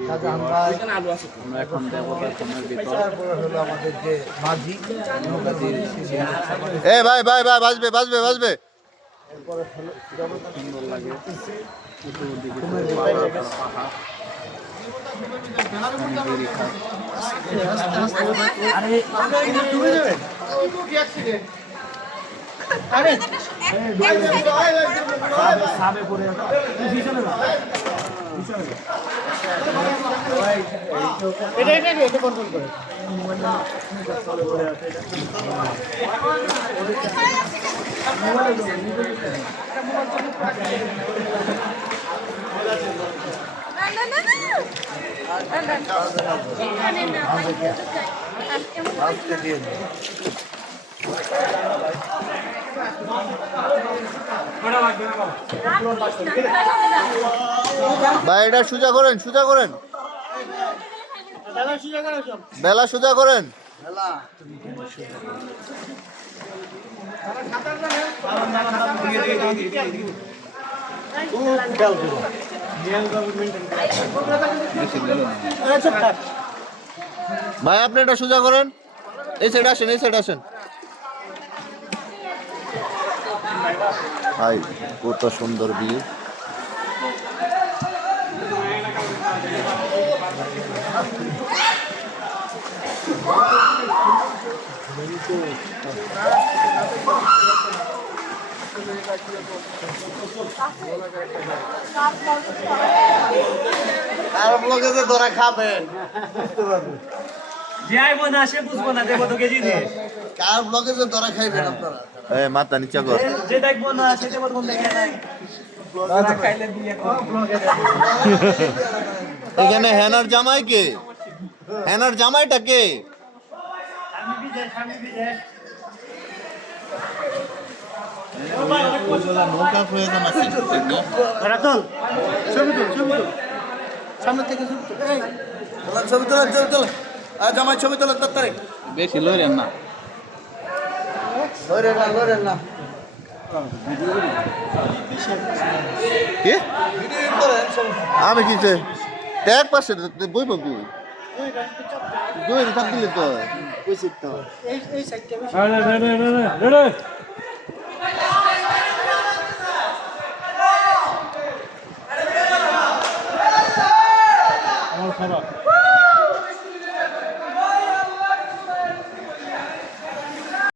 আমরা এখন দেবতার ভিতর আমাদের যে মাঝি ভাই ভাই ভাই বাজবে বাজবে বাজবে সুন্দর লাগে ভাই এটা সোজা করেন সোজা করেন বেলা সোজা করেন ভাই আপনি এটা সোজা করেন এই সাইড আসেন এই সাইড আসেন ভাই কত সুন্দর ভিউ আর ব্লগে যে ধরা খাবেন যে আইবো না সে বুঝবো না দেখো তো কেজি দিয়ে কার ব্লগে যে ধরা খাইবেন আপনারা এই মাথা নিচে কর যে দেখবো না সেটা বলবো দেখে নাই ব্লগে খাইলে দিয়ে ব্লগে এখানে হেনার জামাই কে হেনার জামাইটা কে সামনে বিজয় নৌকা প্রয়োজন আছে সামনে থেকে ছবি তোলা আর জামাই ছবি তোলা তাড়াতাড়ি বেশি লইরেন না না কি আমি কিছে ট্যাগ পাশে বই পাবো দুই থাক দিলে তো এই সাইডটা